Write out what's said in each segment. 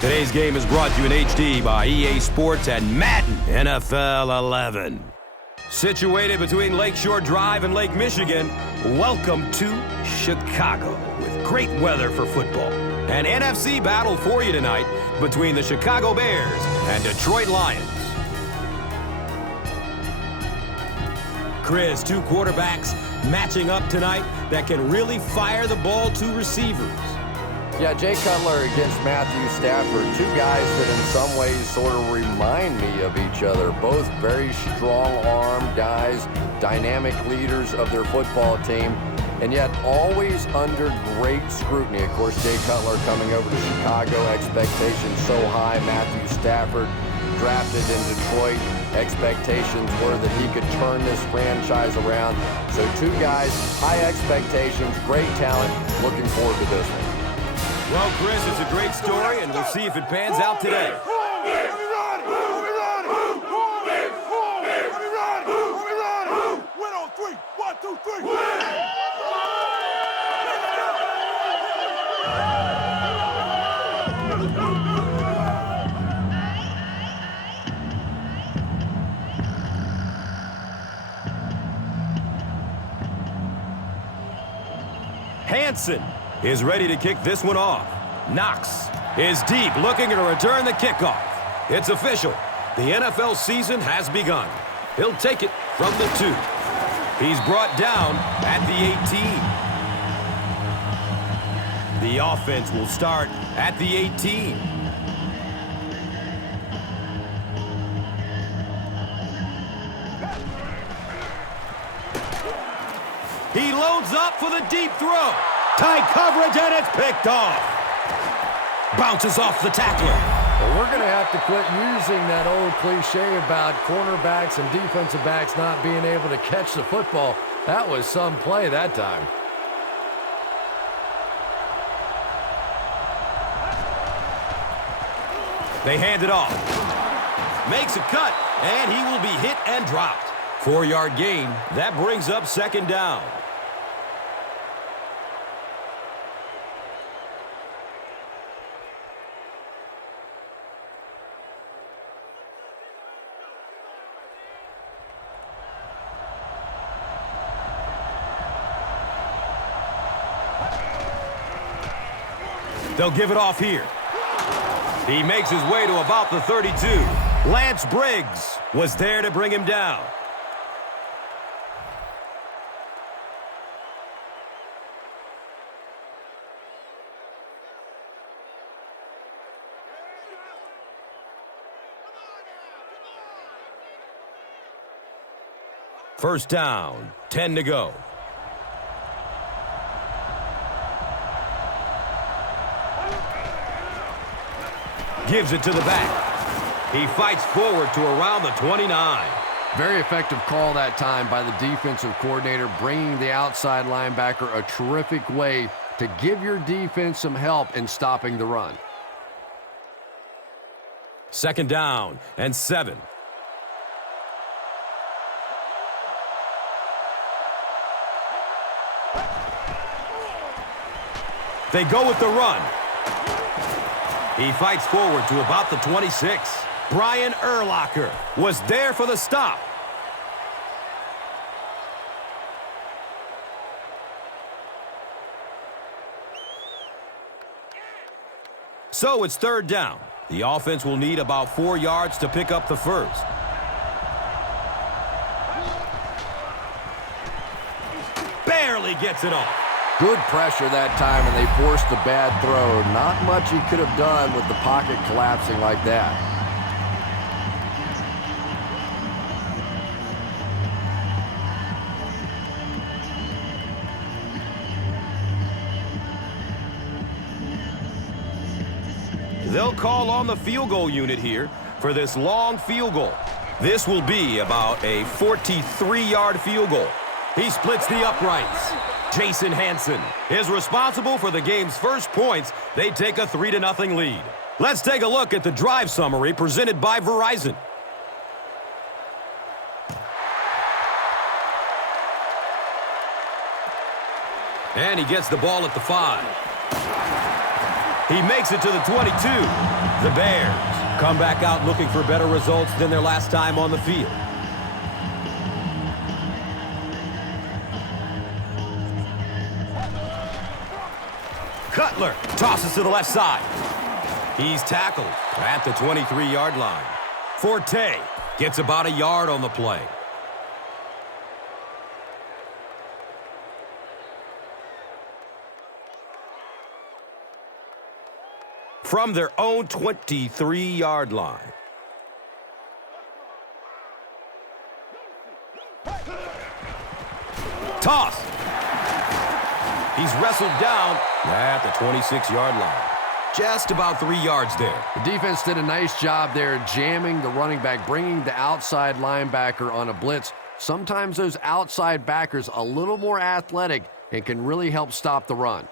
Today's game is brought to you in HD by EA Sports and Madden NFL 11. Situated between Lakeshore Drive and Lake Michigan, welcome to Chicago with great weather for football. An NFC battle for you tonight between the Chicago Bears and Detroit Lions. Chris, two quarterbacks matching up tonight that can really fire the ball to receivers. Yeah, Jay Cutler against Matthew Stafford, two guys that in some ways sort of remind me of each other. Both very strong-armed guys, dynamic leaders of their football team, and yet always under great scrutiny. Of course, Jay Cutler coming over to Chicago, expectations so high. Matthew Stafford drafted in Detroit, expectations were that he could turn this franchise around. So two guys, high expectations, great talent, looking forward to this one. Well, Chris, it's a great story, and we'll see if it pans out today. Hansen is ready to kick this one off. Knox is deep, looking to return the kickoff. It's official. The NFL season has begun. He'll take it from the 2. He's brought down at the 18. The offense will start at the 18. He loads up for the deep throw. Tight coverage, and it's picked off. Bounces off the tackler. Well, we're going to have to quit using that old cliche about cornerbacks and defensive backs not being able to catch the football. That was some play that time. They hand it off. Makes a cut, and he will be hit and dropped. 4-yard gain. That brings up second down. They'll give it off here. He makes his way to about the 32. Lance Briggs was there to bring him down. First down, 10 to go. Gives it to the back. He fights forward to around the 29. Very effective call that time by the defensive coordinator, bringing the outside linebacker a terrific way to give your defense some help in stopping the run. Second down and 7. They go with the run. He fights forward to about the 26. Brian Urlacher was there for the stop. So it's third down. The offense will need about 4 yards to pick up the first. Barely gets it off. Good pressure that time, and they forced a bad throw. Not much he could have done with the pocket collapsing like that. They'll call on the field goal unit here for this long field goal. This will be about a 43-yard field goal. He splits the uprights. Jason Hansen is responsible for the game's first points. They take a 3-0 lead. Let's take a look at the drive summary presented by Verizon. And he gets the ball at the 5. He makes it to the 22. The Bears come back out looking for better results than their last time on the field. Cutler tosses to the left side. He's tackled at the 23-yard line. Forte gets about a yard on the play. From their own 23-yard line. Toss. He's wrestled down at the 26-yard line. Just about 3 yards there. The defense did a nice job there jamming the running back, bringing the outside linebacker on a blitz. Sometimes those outside backers a little more athletic and can really help stop the run.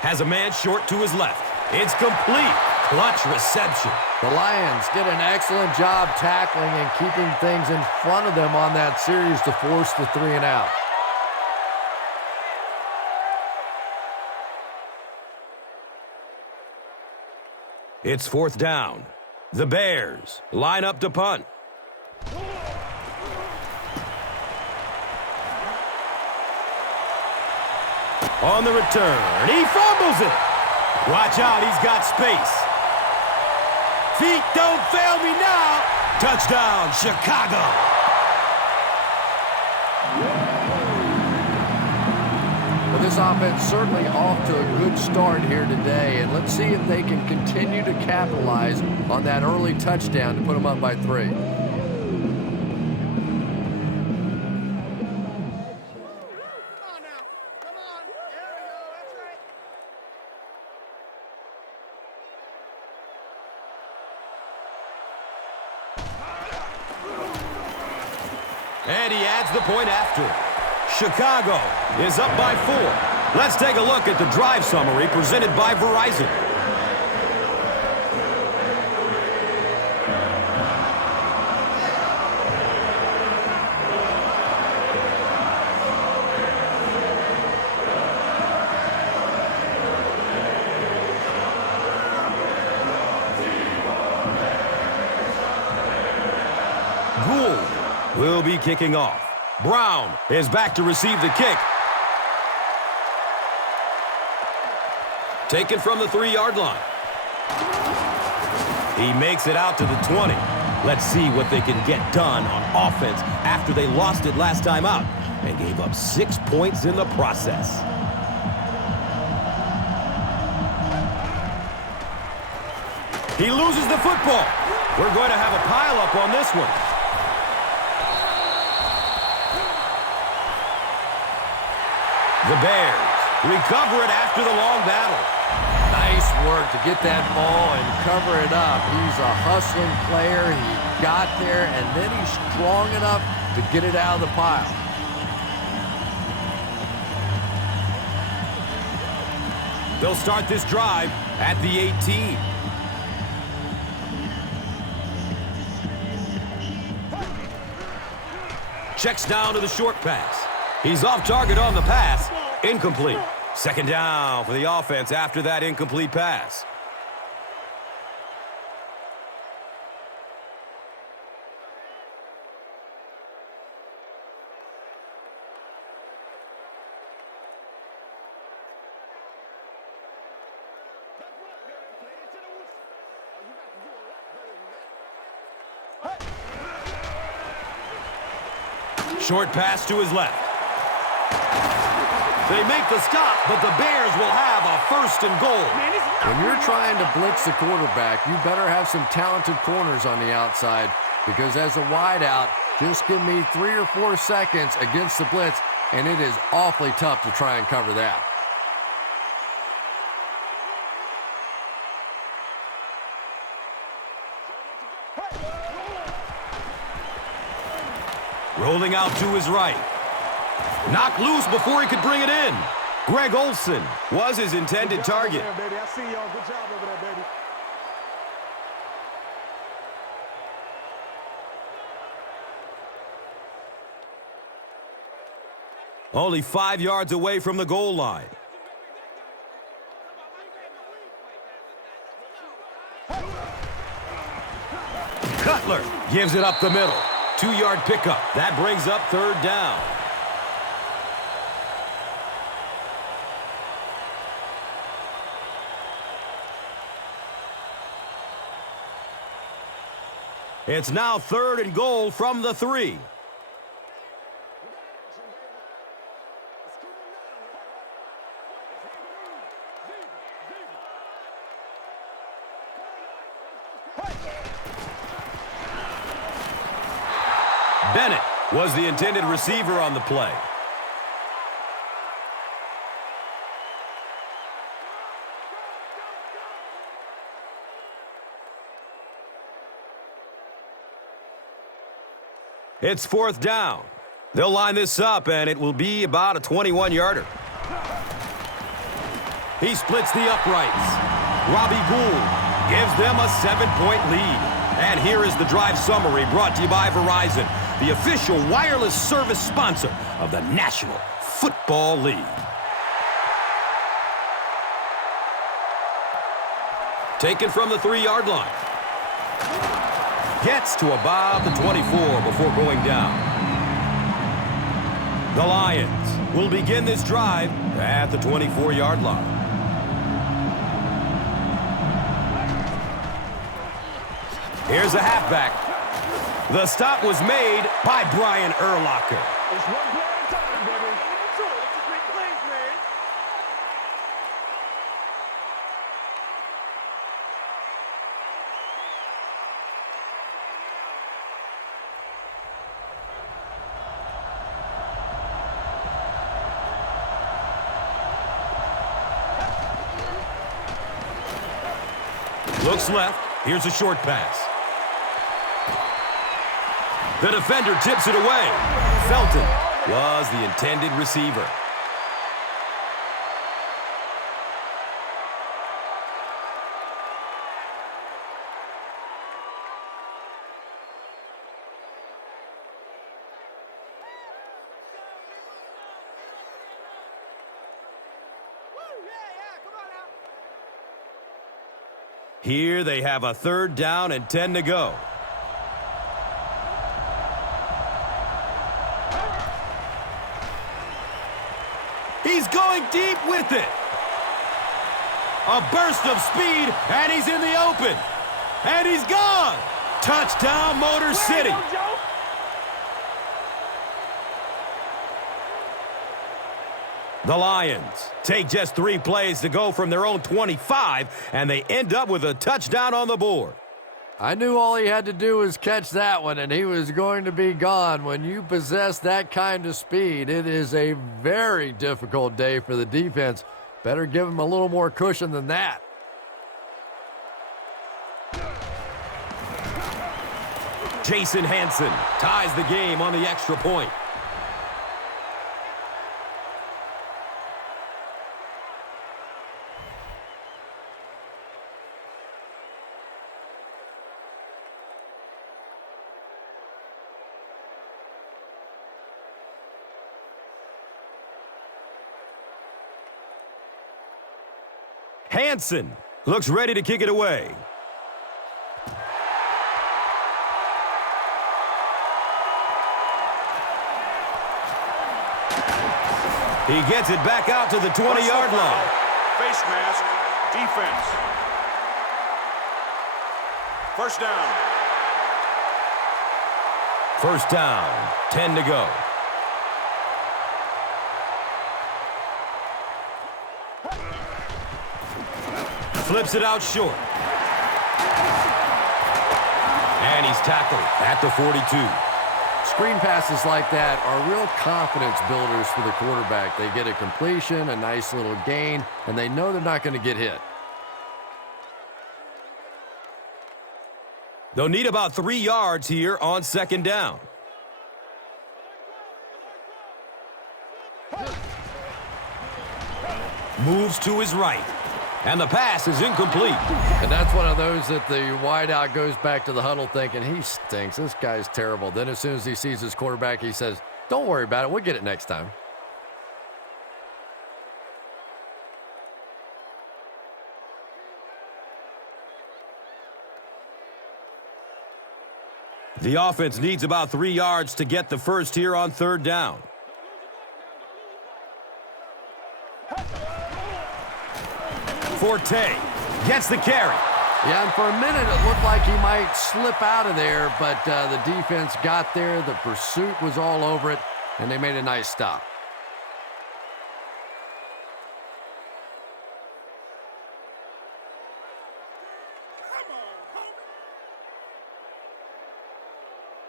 Has a man short to his left. It's complete. Clutch reception. The Lions did an excellent job tackling and keeping things in front of them on that series to force the 3 and out. It's 4th down. The Bears line up to punt. On the return, he fumbles it. Watch out, he's got space. Feet don't fail me now. Touchdown, Chicago. Well, this offense certainly off to a good start here today, and let's see if they can continue to capitalize on that early touchdown to put them up by 3. And he adds the point after. Chicago is up by 4. Let's take a look at the drive summary presented by Verizon. Will be kicking off. Brown is back to receive the kick. Taken from the 3-yard line. He makes it out to the 20. Let's see what they can get done on offense after they lost it last time out and gave up 6 points in the process. He loses the football. We're going to have a pile-up on this one. The Bears recover it after the long battle. Nice work to get that ball and cover it up. He's a hustling player. He got there, and then he's strong enough to get it out of the pile. They'll start this drive at the 18. Checks down to the short pass. He's off target on the pass. Incomplete. 2nd down for the offense after that incomplete pass. Short pass to his left. They make the stop, but the Bears will have a 1st and goal. When you're trying to blitz the quarterback, you better have some talented corners on the outside, because as a wideout, just give me 3 or 4 seconds against the blitz, and it is awfully tough to try and cover that. Rolling out to his right. Knocked loose before he could bring it in. Greg Olsen was his intended target. Only 5 yards away from the goal line. Cutler gives it up the middle. 2-yard pickup. That brings up third down. It's now 3rd and goal from the 3. Bennett was the intended receiver on the play. It's 4th down. They'll line this up, and it will be about a 21-yarder. He splits the uprights. Robbie Gould gives them a 7-point lead. And here is the drive summary brought to you by Verizon, the official wireless service sponsor of the National Football League. Taken from the 3-yard line. Gets to about the 24 before going down. The Lions will begin this drive at the 24-yard line. Here's a halfback. The stop was made by Brian Urlacher. It's one play at a time, baby. Sure, it's a great plays, man. Looks left. Here's a short pass. The defender tips it away. Felton was the intended receiver. Here they have a 3rd down and 10 to go. He's going deep with it. A burst of speed, and he's in the open. And he's gone. Touchdown, Motor City. The Lions take just 3 plays to go from their own 25, and they end up with a touchdown on the board. I knew all he had to do was catch that one, and he was going to be gone. When you possess that kind of speed, it is a very difficult day for the defense. Better give him a little more cushion than that. Jason Hanson ties the game on the extra point. Hanson looks ready to kick it away. He gets it back out to the 20-yard line. Face mask, defense. First down. First down, 10 to go. Flips it out short. And he's tackled at the 42. Screen passes like that are real confidence builders for the quarterback. They get a completion, a nice little gain, and they know they're not going to get hit. They'll need about 3 yards here on 2nd down. Moves to his right. And the pass is incomplete. And that's one of those that the wideout goes back to the huddle thinking, he stinks. This guy's terrible. Then as soon as he sees his quarterback, he says, don't worry about it. We'll get it next time. The offense needs about 3 yards to get the first here on 3rd down. Forte gets the carry. Yeah, and for a minute it looked like he might slip out of there, but the defense got there. The pursuit was all over it, and they made a nice stop.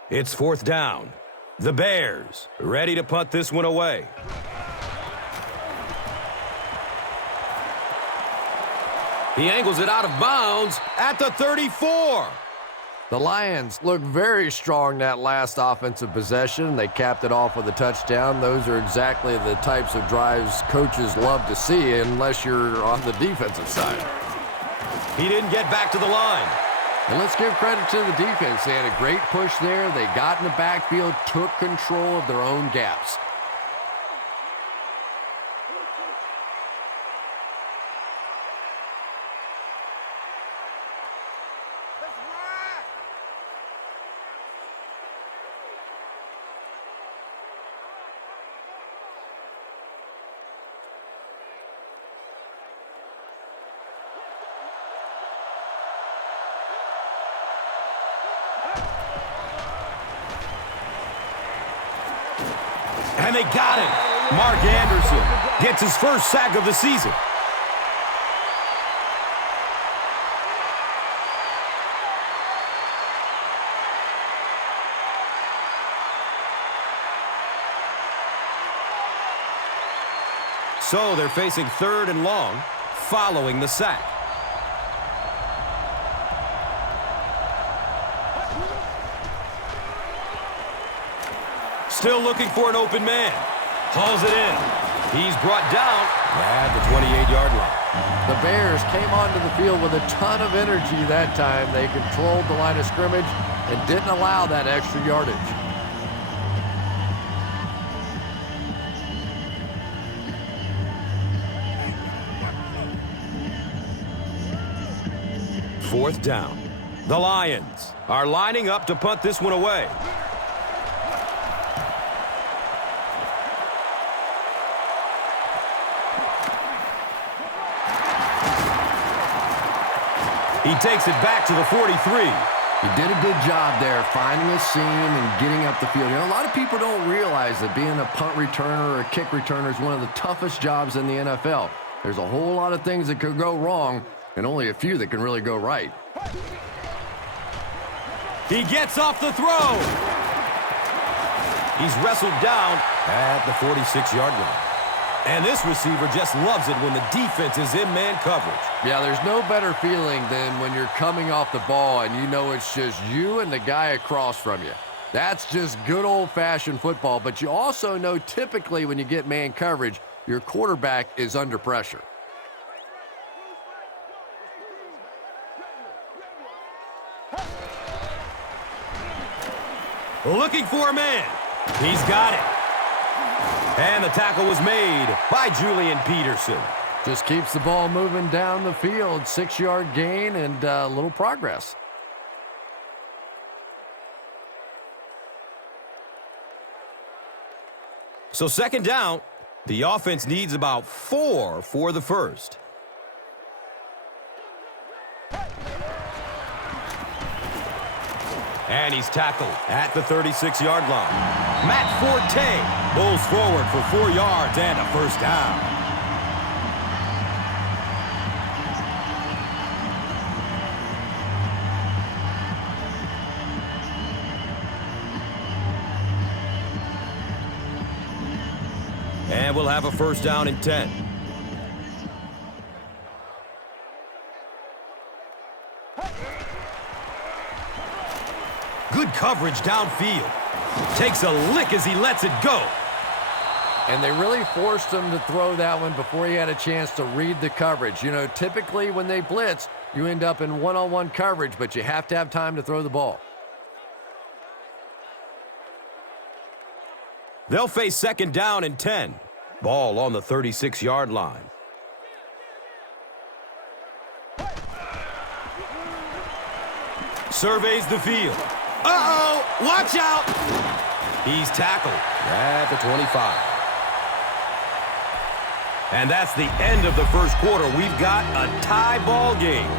It's 4th down. The Bears ready to punt this one away. He angles it out of bounds at the 34. The Lions looked very strong that last offensive possession. They capped it off with a touchdown. Those are exactly the types of drives coaches love to see, unless you're on the defensive side. He didn't get back to the line. And let's give credit to the defense. They had a great push there. They got in the backfield, took control of their own gaps. And they got him. Mark Anderson gets his first sack of the season. So they're facing 3rd and long following the sack. Still looking for an open man. Hauls it in. He's brought down at the 28-yard line. The Bears came onto the field with a ton of energy that time. They controlled the line of scrimmage and didn't allow that extra yardage. Fourth down. The Lions are lining up to punt this one away. He takes it back to the 43. He did a good job there finding a seam and getting up the field. You know, a lot of people don't realize that being a punt returner or a kick returner is one of the toughest jobs in the NFL. There's a whole lot of things that could go wrong and only a few that can really go right. He gets off the throw. He's wrestled down at the 46-yard line. And this receiver just loves it when the defense is in man coverage. Yeah, there's no better feeling than when you're coming off the ball and you know it's just you and the guy across from you. That's just good old-fashioned football, but you also know typically when you get man coverage, your quarterback is under pressure. Looking for a man. He's got it. And the tackle was made by Julian Peterson. Just keeps the ball moving down the field. 6-yard gain and a little progress. So 2nd down, the offense needs about 4 for the first. And he's tackled at the 36-yard line. Matt Forte pulls forward for 4 yards and a first down. And we'll have a first down and 10. Good coverage downfield. Takes a lick as he lets it go. And they really forced him to throw that one before he had a chance to read the coverage. You know, typically when they blitz, you end up in one-on-one coverage, but you have to have time to throw the ball. They'll face 2nd down and 10. Ball on the 36-yard line. Surveys the field. Uh-oh! Watch out! He's tackled at the 25. And that's the end of the first quarter. We've got a tie ball game.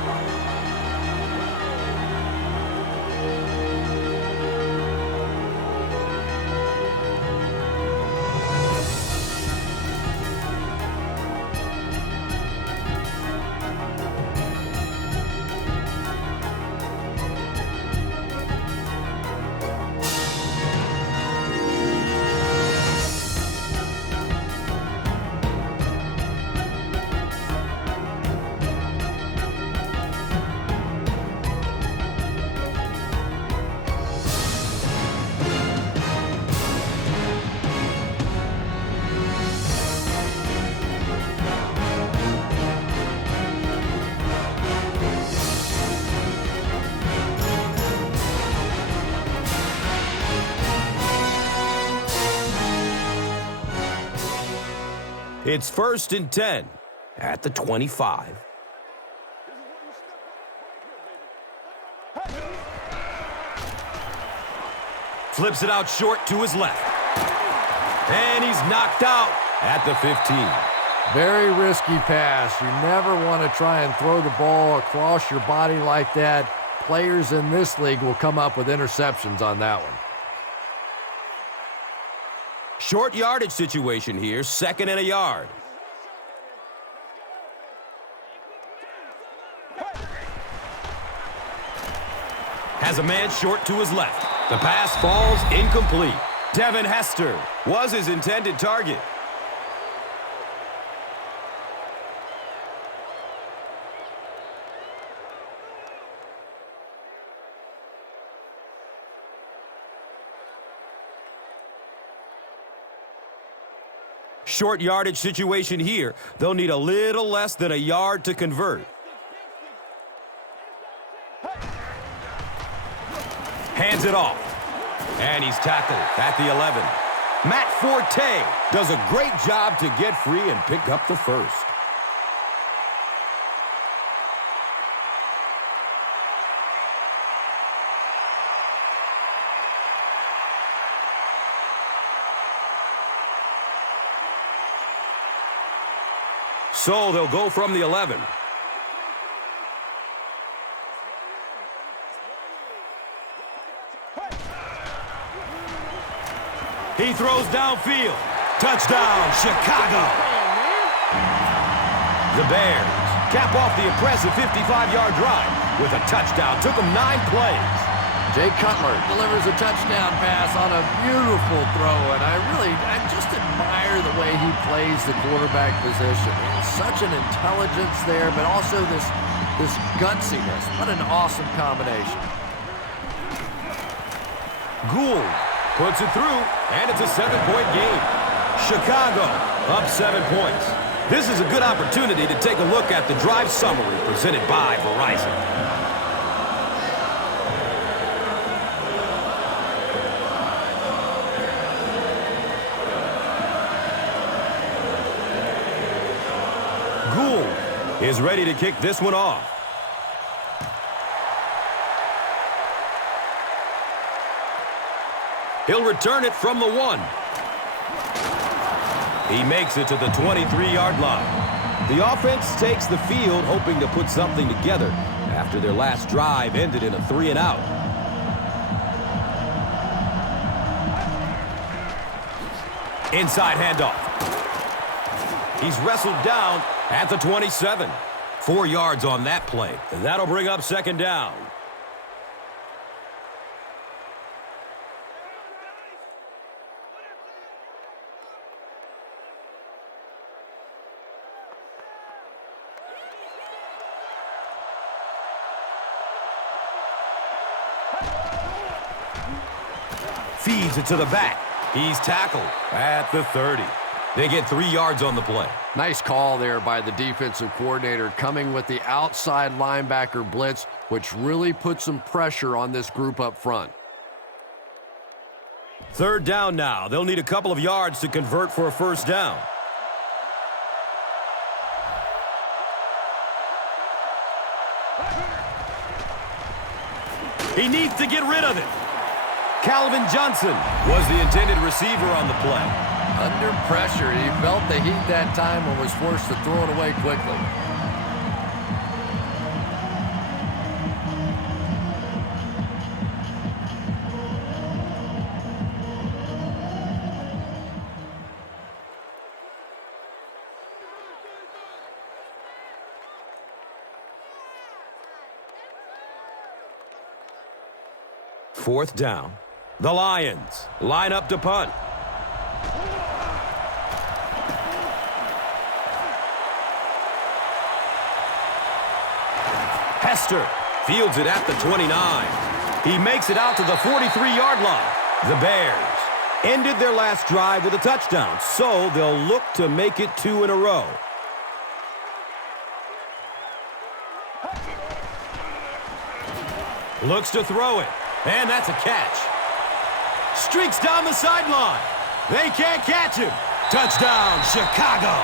It's 1st and 10 at the 25. Flips it out short to his left. And he's knocked out at the 15. Very risky pass. You never want to try and throw the ball across your body like that. Players in this league will come up with interceptions on that one. Short yardage situation here, 2nd and a yard. Has a man short to his left. The pass falls incomplete. Devin Hester was his intended target. Short yardage situation here. They'll need a little less than a yard to convert. Hands it off. And he's tackled at the 11. Matt Forte does a great job to get free and pick up the first. So they'll go from the 11. He throws downfield. Touchdown, Chicago. The Bears cap off the impressive 55-yard drive with a touchdown. Took them 9 plays. Jay Cutler delivers a touchdown pass on a beautiful throw, and I just admire the way he plays the quarterback position. Such an intelligence there, but also this gutsiness. What an awesome combination. Gould puts it through, and it's a 7-point game. Chicago up 7 points. This is a good opportunity to take a look at the drive summary presented by Verizon. Gould is ready to kick this one off. He'll return it from the 1. He makes it to the 23-yard line. The offense takes the field, hoping to put something together after their last drive ended in a 3-and-out. Inside handoff. He's wrestled down at the 27. 4 yards on that play. And that'll bring up 2nd down. Feeds it to the back. He's tackled at the 30. They get 3 yards on the play. Nice call there by the defensive coordinator, coming with the outside linebacker blitz, which really put some pressure on this group up front. 3rd down now. They'll need a couple of yards to convert for a 1st down. He needs to get rid of it. Calvin Johnson was the intended receiver on the play. Under pressure, he felt the heat that time and was forced to throw it away quickly. Fourth down. The Lions line up to punt. Hester fields it at the 29. He makes it out to the 43-yard line. The Bears ended their last drive with a touchdown, so they'll look to make it 2 in a row. Looks to throw it, and that's a catch. Streaks down the sideline. They can't catch him. Touchdown, Chicago.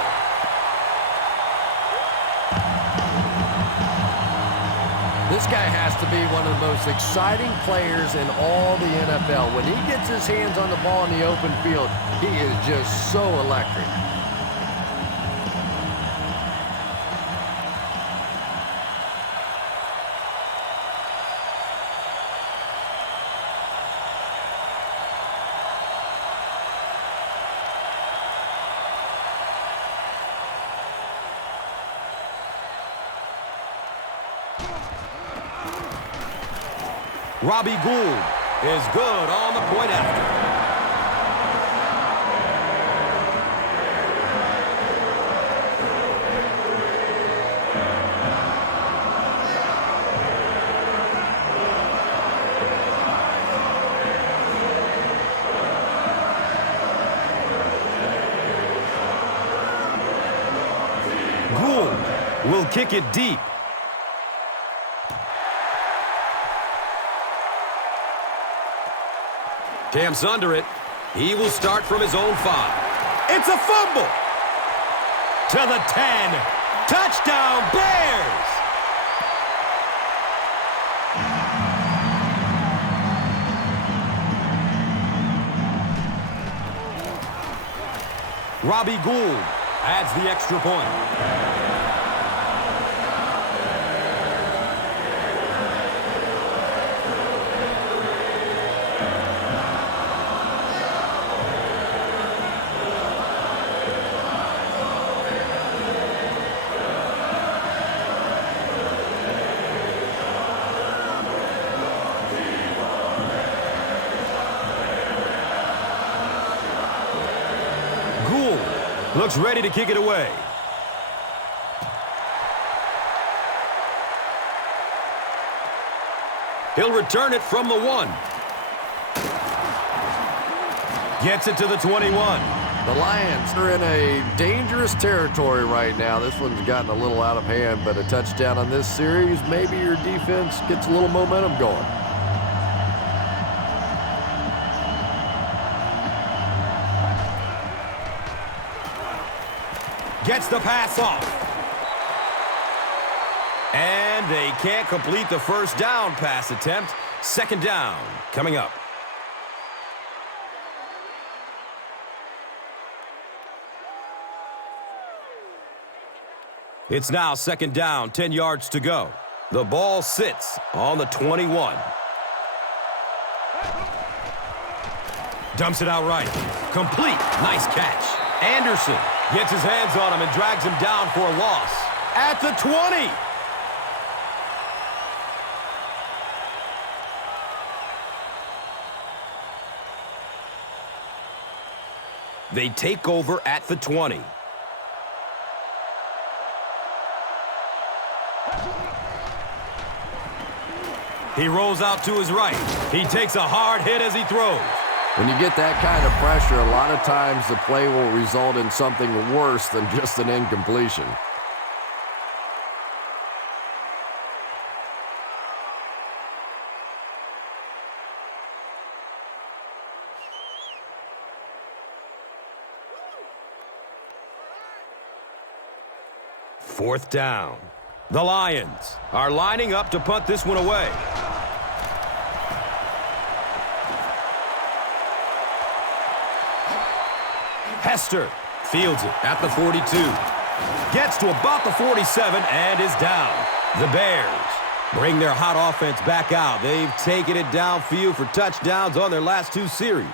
This guy has to be one of the most exciting players in all the NFL. When he gets his hands on the ball in the open field, he is just so electric. Robbie Gould is good on the point after. Gould will kick it deep. Camps under it. He will start from his own 5. It's a fumble. To the 10. Touchdown, Bears! Robbie Gould adds the extra point. Looks ready to kick it away. He'll return it from the 1. Gets it to the 21. The Lions are in a dangerous territory right now. This one's gotten a little out of hand, but a touchdown on this series, maybe your defense gets a little momentum going. Gets the pass off. And they can't complete the first down pass attempt. Second down coming up. It's now second down, 10 yards to go. The ball sits on the 21. Dumps it out right. Complete. Nice catch. Anderson gets his hands on him and drags him down for a loss. At the 20. They take over at the 20. He rolls out to his right. He takes a hard hit as he throws. When you get that kind of pressure, a lot of times the play will result in something worse than just an incompletion. Fourth down. The Lions are lining up to punt this one away. Hester fields it at the 42. Gets to about the 47 and is down. The Bears bring their hot offense back out. They've taken it downfield for touchdowns on their last 2 series.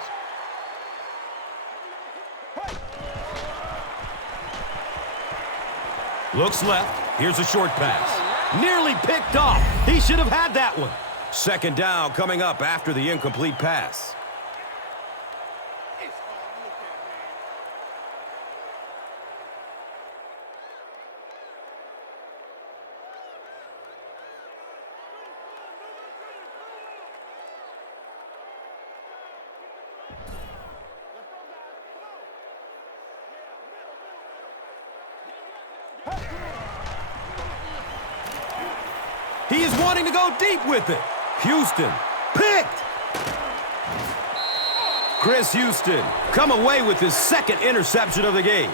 Looks left. Here's a short pass. Nearly picked off. He should have had that one. Second down coming up after the incomplete pass. He is wanting to go deep with it. Houston picked. Chris Houston come away with his second interception of the game.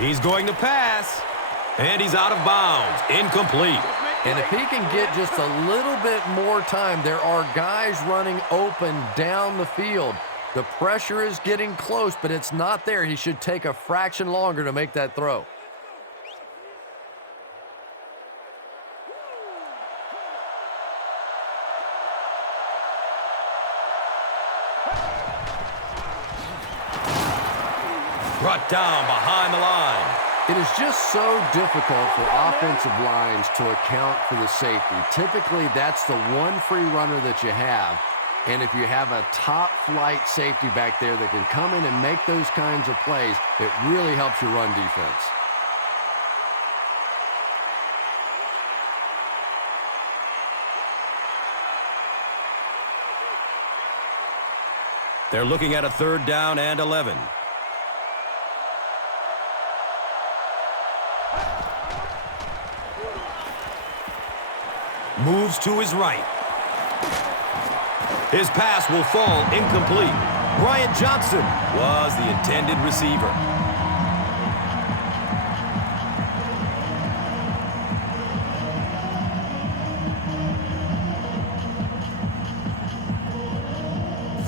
He's going to pass. And he's out of bounds. Incomplete. And if he can get just a little bit more time, there are guys running open down the field. The pressure is getting close, but it's not there. He should take a fraction longer to make that throw. Brought down behind the line. It is just so difficult for offensive lines to account for the safety. Typically, that's the one free runner that you have. And if you have a top-flight safety back there that can come in and make those kinds of plays, it really helps your run defense. They're looking at a 3rd down and 11. Moves to his right. His pass will fall incomplete. Bryant Johnson was the intended receiver.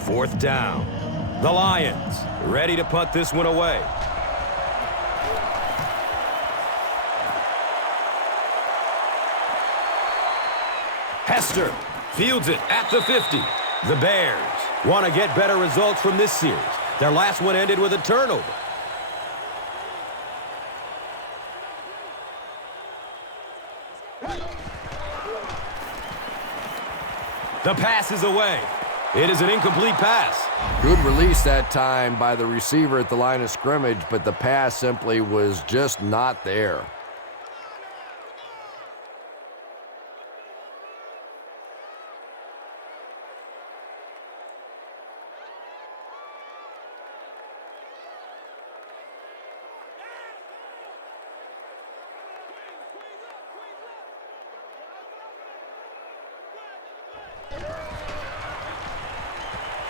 Fourth down. The Lions ready to punt this one away. Hester fields it at the 50. The Bears want to get better results from this series. Their last one ended with a turnover. The pass is away. It is an incomplete pass. Good release that time by the receiver at the line of scrimmage, but the pass simply was just not there.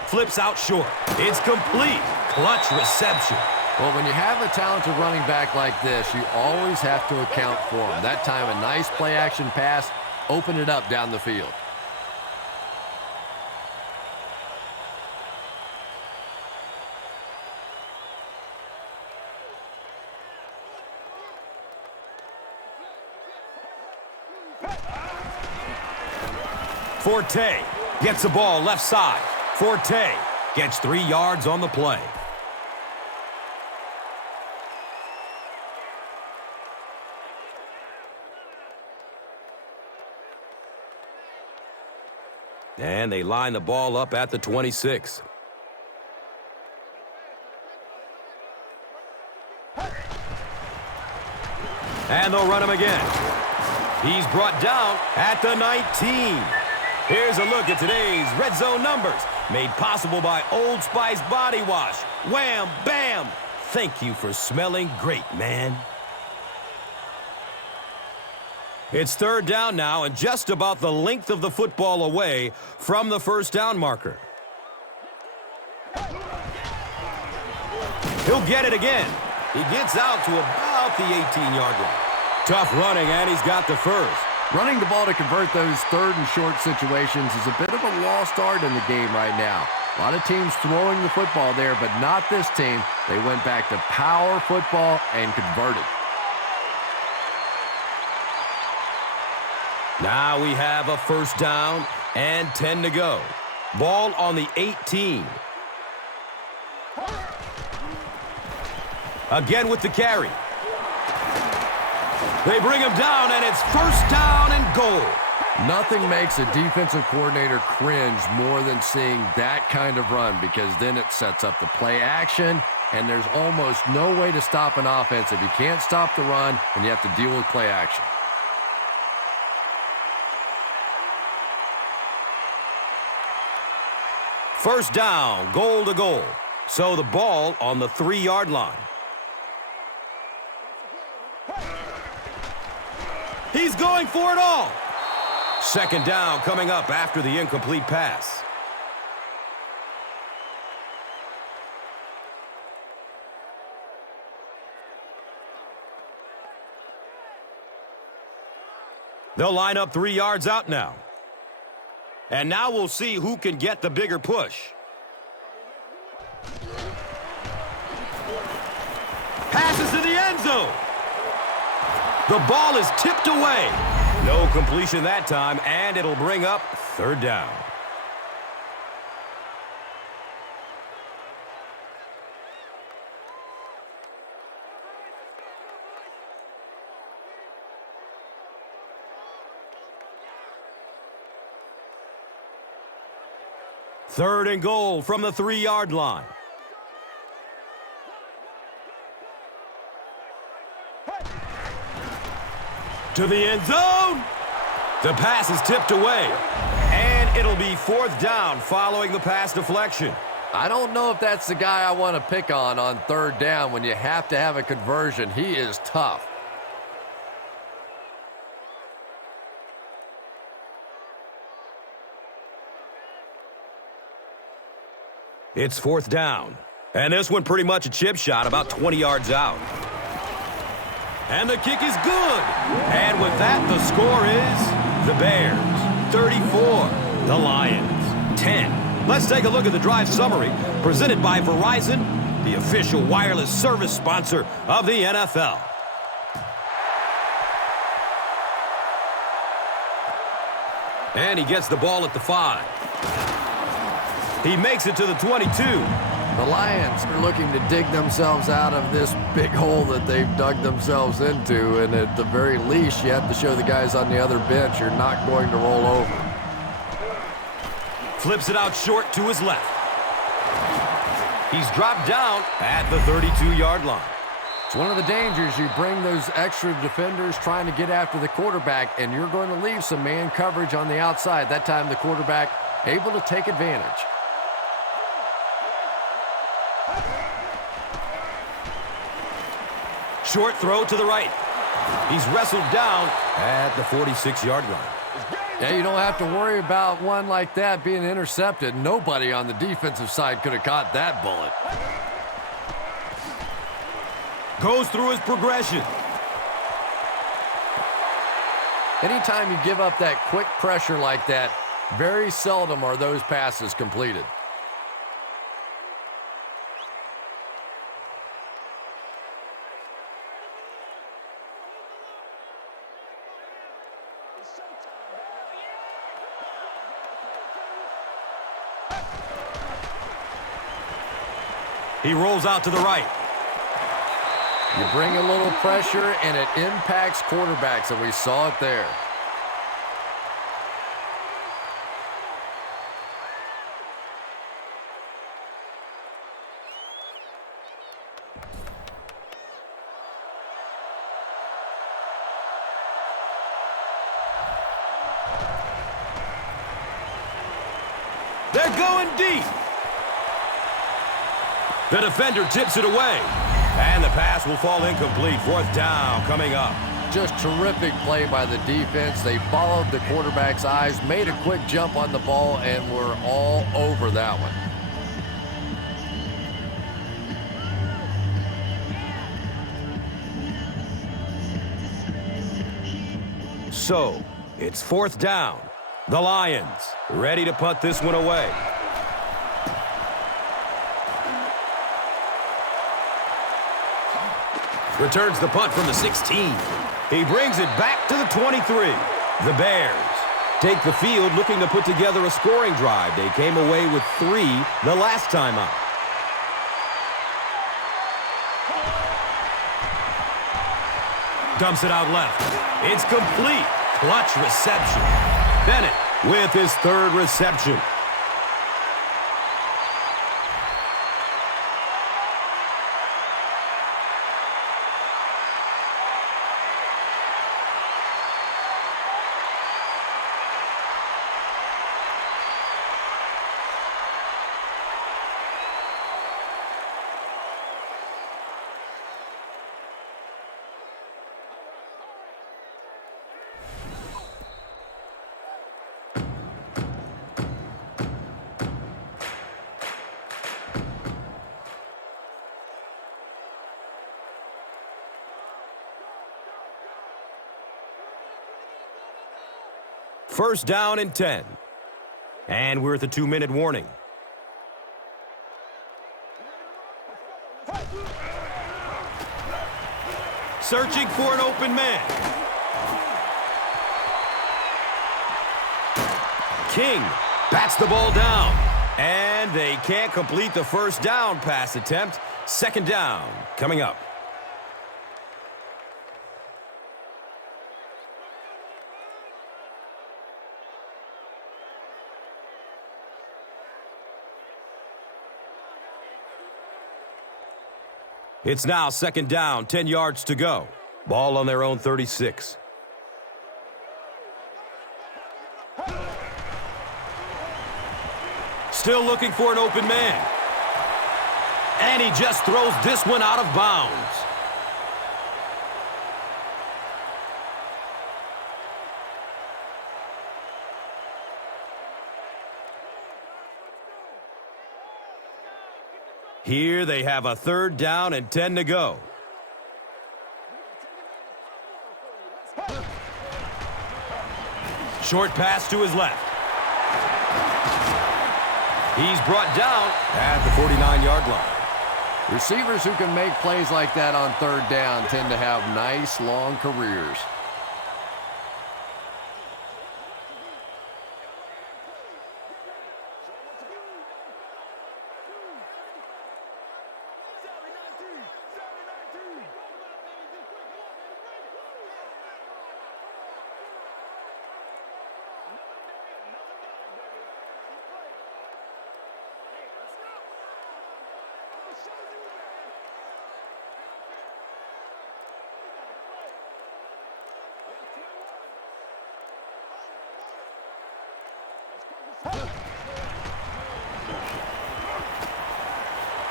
Flips out short. It's complete. Clutch reception. Well, when you have a talented running back like this, you always have to account for him. That time, a nice play-action pass opened it up down the field. Forte gets the ball left side. Forte gets 3 yards on the play. And they line the ball up at the 26. And they'll run him again. He's brought down at the 19. Here's a look at today's red zone numbers, made possible by Old Spice Body Wash. Wham, bam. Thank you for smelling great, man. It's 3rd down now and just about the length of the football away from the 1st down marker. He'll get it again. He gets out to about the 18-yard line. Tough running, and he's got the first. Running the ball to convert those third and short situations is a bit of a lost art in the game right now. A lot of teams throwing the football there, but not this team. They went back to power football and converted. Now we have a first down and 10 to go. Ball on the 18. Again with the carry. They bring him down, and it's first down and goal. Nothing makes a defensive coordinator cringe more than seeing that kind of run, because then it sets up the play action, and there's almost no way to stop an offense if you can't stop the run and you have to deal with play action. First down, goal to goal. So the ball on the 3-yard line. He's going for it all. Second down coming up after the incomplete pass. They'll line up 3 yards out now. And now we'll see who can get the bigger push. Passes to the end zone. The ball is tipped away. No completion that time, and it'll bring up third down. Third and goal from the 3-yard line. To the end zone. The pass is tipped away. And it'll be fourth down following the pass deflection. I don't know if that's the guy I want to pick on third down when you have to have a conversion. He is tough. It's fourth down. And this one pretty much a chip shot about 20 yards out. And the kick is good. And with that, the score is the Bears 34, the Lions 10. Let's take a look at the drive summary presented by Verizon, the official wireless service sponsor of the NFL. And he gets the ball at the 5. He makes it to the 22. The Lions are looking to dig themselves out of this big hole that they've dug themselves into, and at the very least, you have to show the guys on the other bench you're not going to roll over. Flips it out short to his left. He's dropped down at the 32-yard line. It's one of the dangers. You bring those extra defenders trying to get after the quarterback, and you're going to leave some man coverage on the outside. That time the quarterback able to take advantage. Short throw to the right. He's wrestled down at the 46-yard line. Yeah, you don't have to worry about one like that being intercepted. Nobody on the defensive side could have caught that bullet. Goes through his progression. Anytime you give up that quick pressure like that, very seldom are those passes completed. He rolls out to the right. You bring a little pressure, and it impacts quarterbacks, and we saw it there. They're going deep. The defender tips it away. And the pass will fall incomplete. Fourth down coming up. Just terrific play by the defense. They followed the quarterback's eyes, made a quick jump on the ball, and were all over that one. So, it's 4th down. The Lions ready to punt this one away. Returns the punt from the 16. He brings it back to the 23. The Bears take the field looking to put together a scoring drive. They came away with 3 the last time out. Dumps it out left. It's complete. Clutch reception. Bennett with his 3rd reception. First down and 10. And we're at the 2-minute warning. Searching for an open man. King bats the ball down. And they can't complete the first down pass attempt. 2nd down coming up. It's now 2nd down, 10 yards to go. Ball on their own 36. Still looking for an open man. And he just throws this one out of bounds. Here they have a 3rd down and 10 to go. Short pass to his left. He's brought down at the 49-yard line. Receivers who can make plays like that on 3rd down tend to have nice, long careers.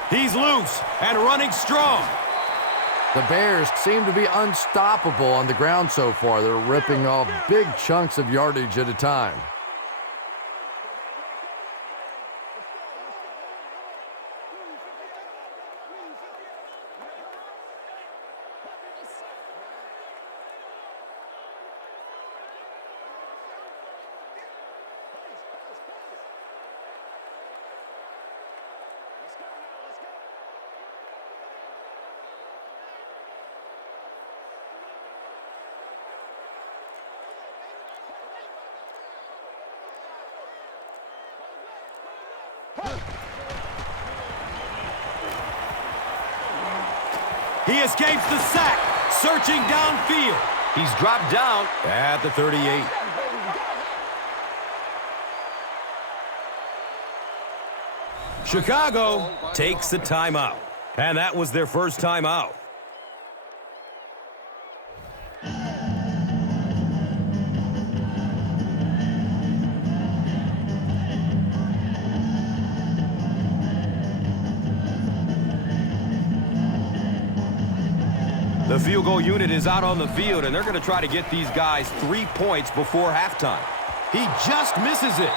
He's loose and running strong. The Bears seem to be unstoppable on the ground so far. They're ripping off big chunks of yardage at a time. He escapes the sack, searching downfield. He's dropped down at the 38. Chicago takes the timeout, and that was their first timeout. The field goal unit is out on the field, and they're going to try to get these guys 3 points before halftime. He just misses it.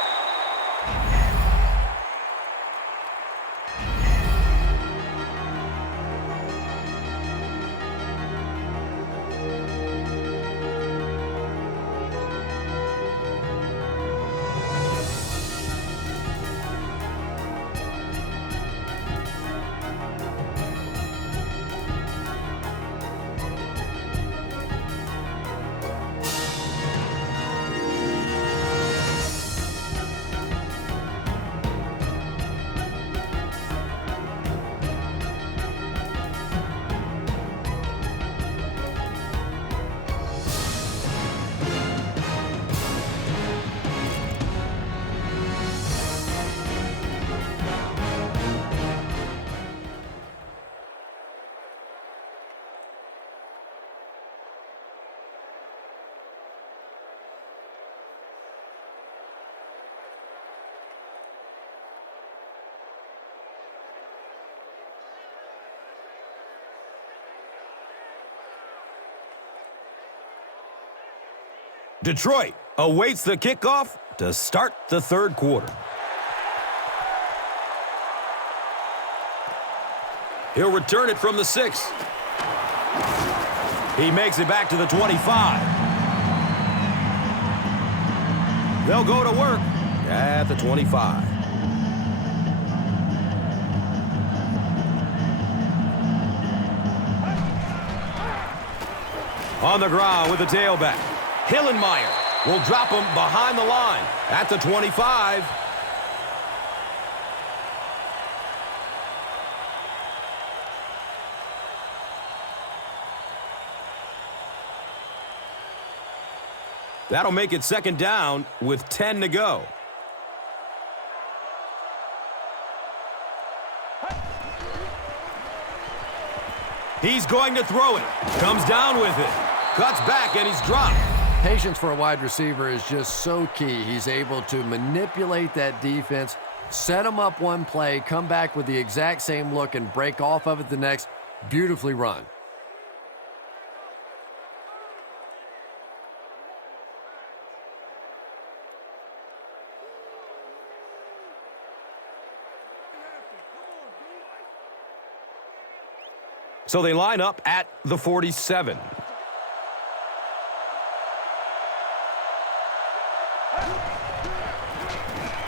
Detroit awaits the kickoff to start the third quarter. He'll return it from the 6. He makes it back to the 25. They'll go to work at the 25. On the ground with the tailback. Hillenmeyer will drop him behind the line at the 25. That'll make it second down with 10 to go. He's going to throw it. Comes down with it. Cuts back and he's dropped. Patience for a wide receiver is just so key. He's able to manipulate that defense, set them up one play, come back with the exact same look, and break off of it the next. Beautifully run. So they line up at the 47.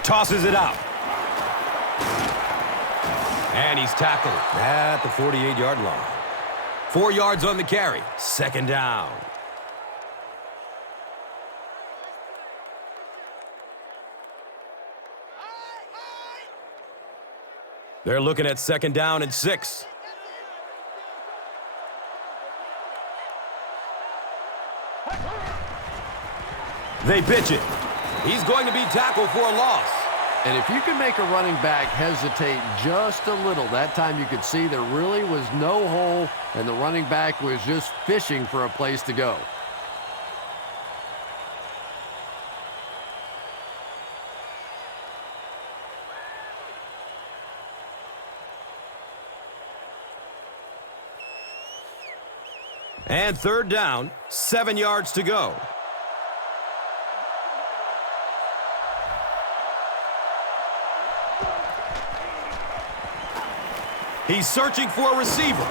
Tosses it out. And he's tackled at the 48-yard line. 4 yards on the carry. Second down. They're looking at second down and 6. They pitch it. He's going to be tackled for a loss. And if you can make a running back hesitate just a little, that time you could see there really was no hole, and the running back was just fishing for a place to go. And third down, 7 yards to go. He's searching for a receiver.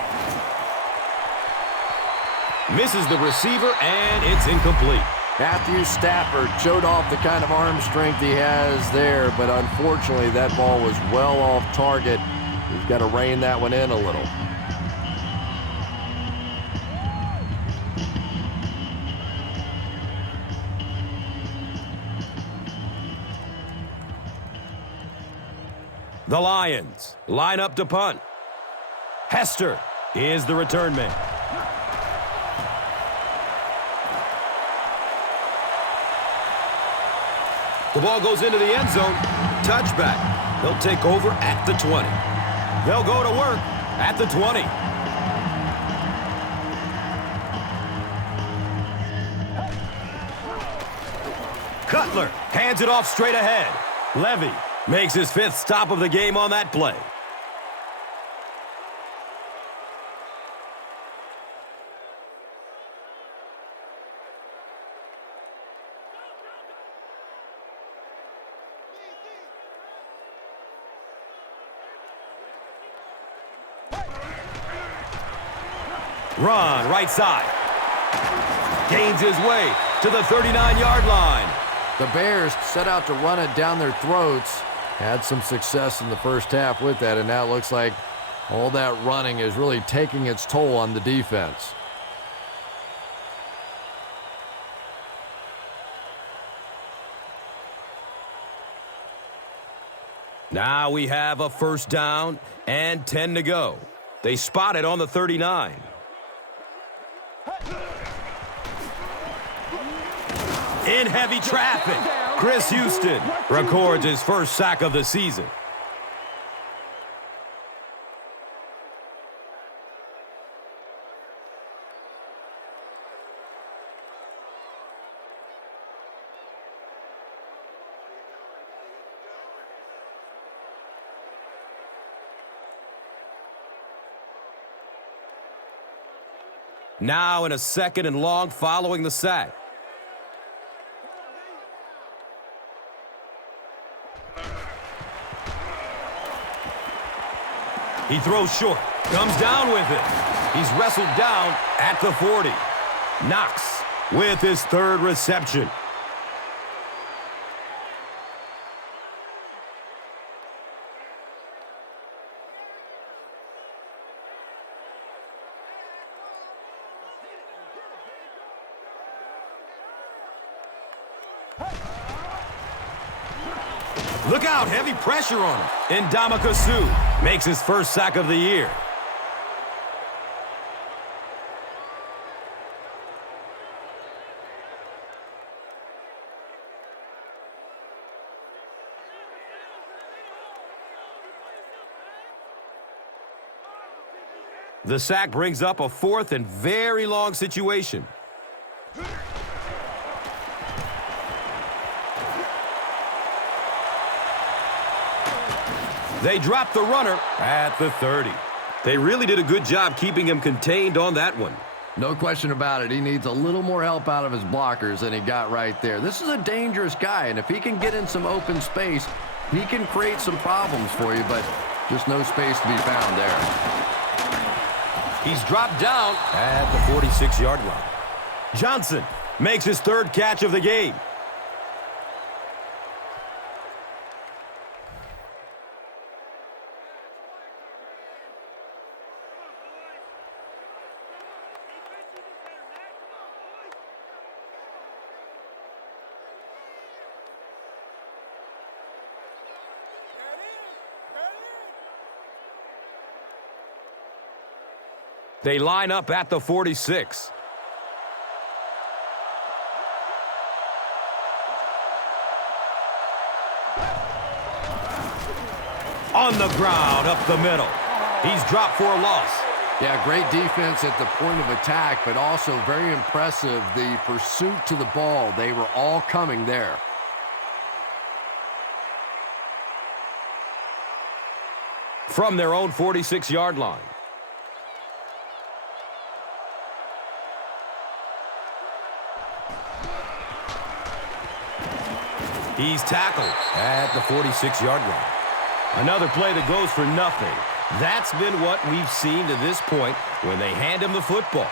Misses the receiver, and it's incomplete. Matthew Stafford showed off the kind of arm strength he has there, but unfortunately that ball was well off target. He's got to rein that one in a little. The Lions line up to punt. Hester is the return man. The ball goes into the end zone. Touchback. They'll take over at the 20. They'll go to work at the 20. Cutler hands it off straight ahead. Levy makes his 5th stop of the game on that play. Run, right side. Gains his way to the 39-yard line. The Bears set out to run it down their throats. Had some success in the first half with that, and now it looks like all that running is really taking its toll on the defense. Now we have a first down and 10 to go. They spot it on the 39. In heavy traffic, Chris Houston records his first sack of the season. Now in a second and long following the sack. He throws short. Comes down with it. He's wrestled down at the 40. Knox with his third reception. Look out, heavy pressure on him. Ndamukong Suh makes his first sack of the year. The sack brings up a fourth and very long situation. They drop the runner at the 30. They really did a good job keeping him contained on that one. No question about it. He needs a little more help out of his blockers than he got right there. This is a dangerous guy, and if he can get in some open space, he can create some problems for you, but just no space to be found there. He's dropped down at the 46-yard line. Johnson makes his third catch of the game. They line up at the 46. On the ground, up the middle. He's dropped for a loss. Yeah, great defense at the point of attack, but also very impressive, the pursuit to the ball. They were all coming there. From their own 46-yard line. He's tackled at the 46-yard line. Another play that goes for nothing. That's been what we've seen to this point when they hand him the football.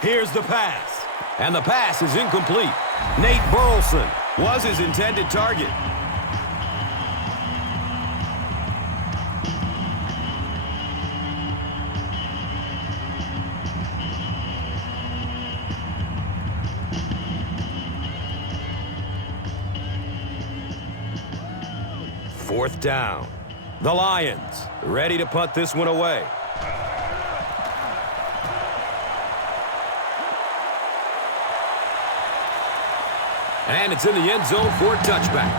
Here's the pass. And the pass is incomplete. Nate Burleson was his intended target. Fourth down. The Lions ready to punt this one away. And it's in the end zone for a touchback.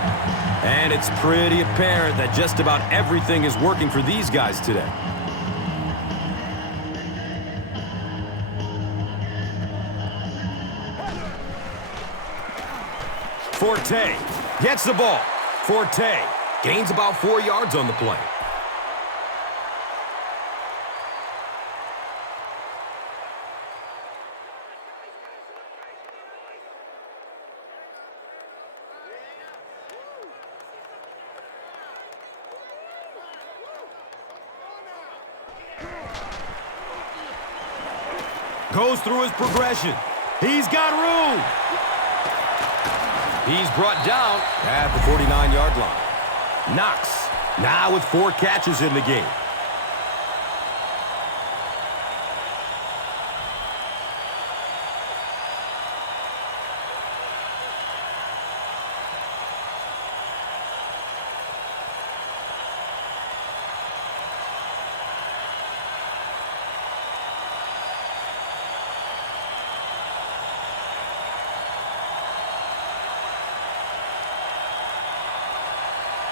And it's pretty apparent that just about everything is working for these guys today. Forte gets the ball. Forte gains about 4 yards on the play. Goes through his progression. He's got room. He's brought down at the 49-yard line. Knox now with 4 catches in the game.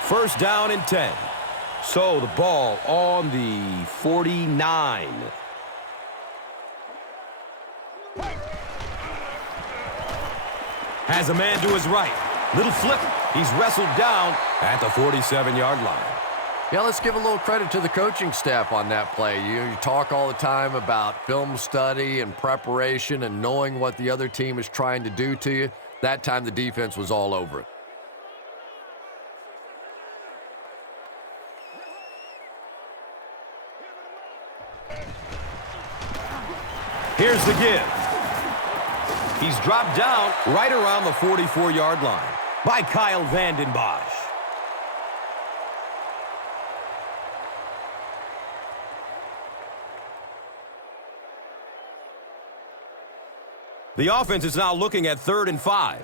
First down and 10. So the ball on the 49. Has a man to his right. Little flip. He's wrestled down at the 47-yard line. Yeah, let's give a little credit to the coaching staff on that play. You talk all the time about film study and preparation and knowing what the other team is trying to do to you. That time the defense was all over it. Here's the give. He's dropped down right around the 44-yard line by Kyle Vanden Bosch. The offense is now looking at 3rd and 5.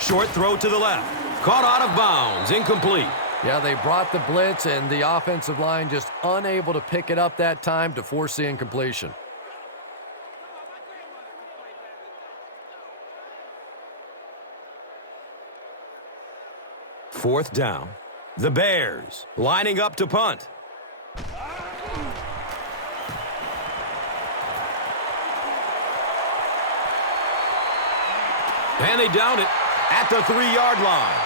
Short throw to the left. Caught out of bounds. Incomplete. Yeah, they brought the blitz, and the offensive line just unable to pick it up that time to force the incompletion. Fourth down. The Bears lining up to punt. And they down it at the 3-yard line.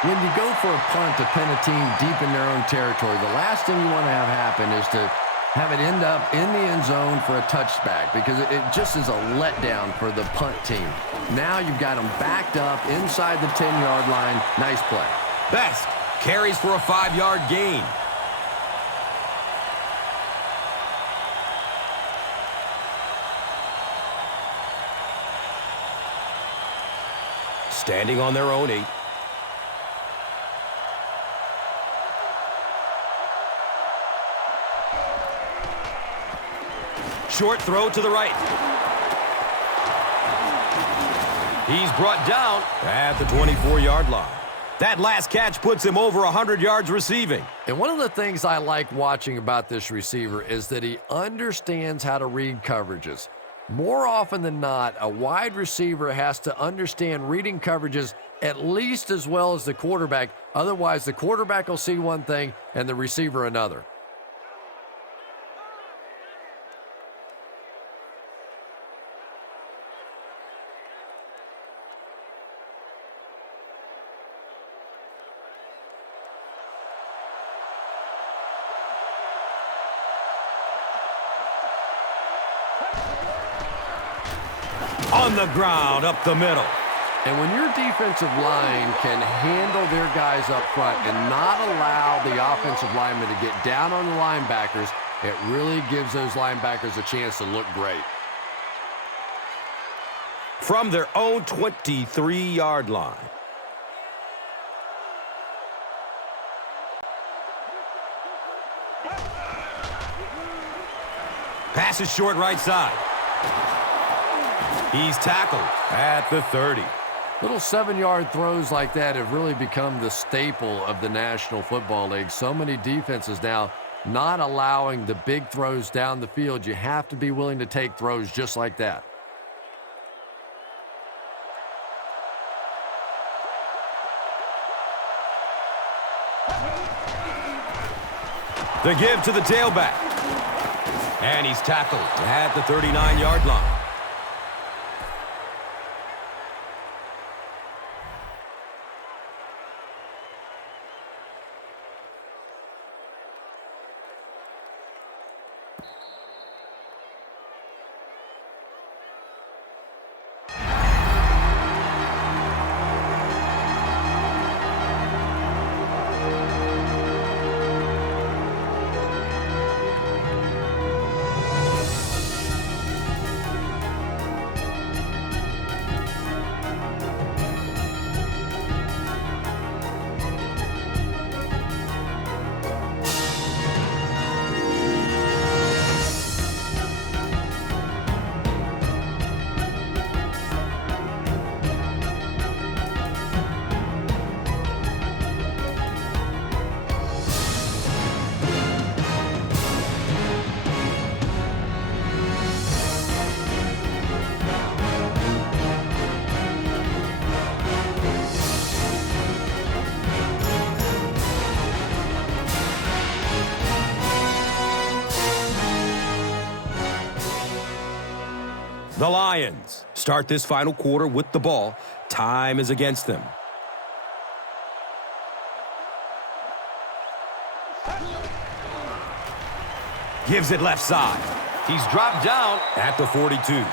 When you go for a punt to pin a team deep in their own territory, the last thing you want to have happen is to have it end up in the end zone for a touchback, because it just is a letdown for the punt team. Now you've got them backed up inside the 10-yard line. Nice play. Best carries for a 5-yard gain. Standing on their own 8. Short throw to the right. He's brought down at the 24-yard line. That last catch puts him over 100 yards receiving. And one of the things I like watching about this receiver is that he understands how to read coverages. More often than not, a wide receiver has to understand reading coverages at least as well as the quarterback. Otherwise, the quarterback will see one thing and the receiver another. On the ground, up the middle. And when your defensive line can handle their guys up front and not allow the offensive linemen to get down on the linebackers, it really gives those linebackers a chance to look great. From their own 23-yard line. Pass is short right side. He's tackled at the 30. Little 7-yard throws like that have really become the staple of the National Football League. So many defenses now not allowing the big throws down the field. You have to be willing to take throws just like that. The give to the tailback. And he's tackled at the 39-yard line. The Lions start this final quarter with the ball. Time is against them. Gives it left side. He's dropped down at the 42.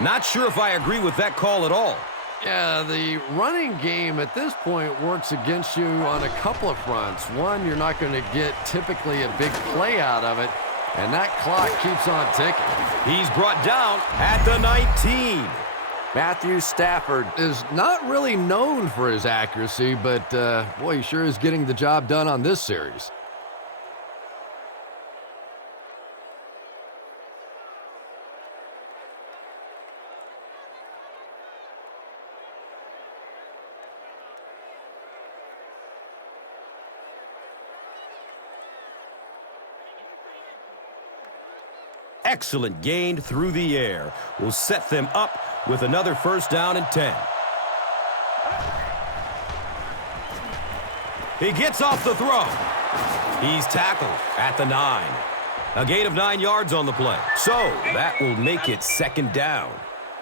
Not sure if I agree with that call at all. Yeah, the running game at this point works against you on a couple of fronts. One, you're not going to get typically a big play out of it, and that clock keeps on ticking. He's brought down at the 19. Matthew Stafford is not really known for his accuracy, but boy, he sure is getting the job done on this series. Excellent gain through the air will set them up with another first down and 10. He gets off the throw. He's tackled at the 9. A gain of 9 yards on the play. So that will make it second down.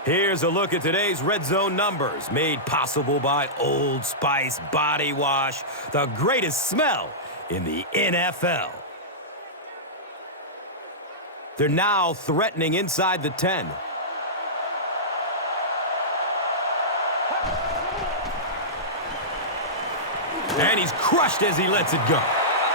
Here's a look at today's red zone numbers, made possible by Old Spice Body Wash, the greatest smell in the NFL. They're now threatening inside the 10. And he's crushed as he lets it go.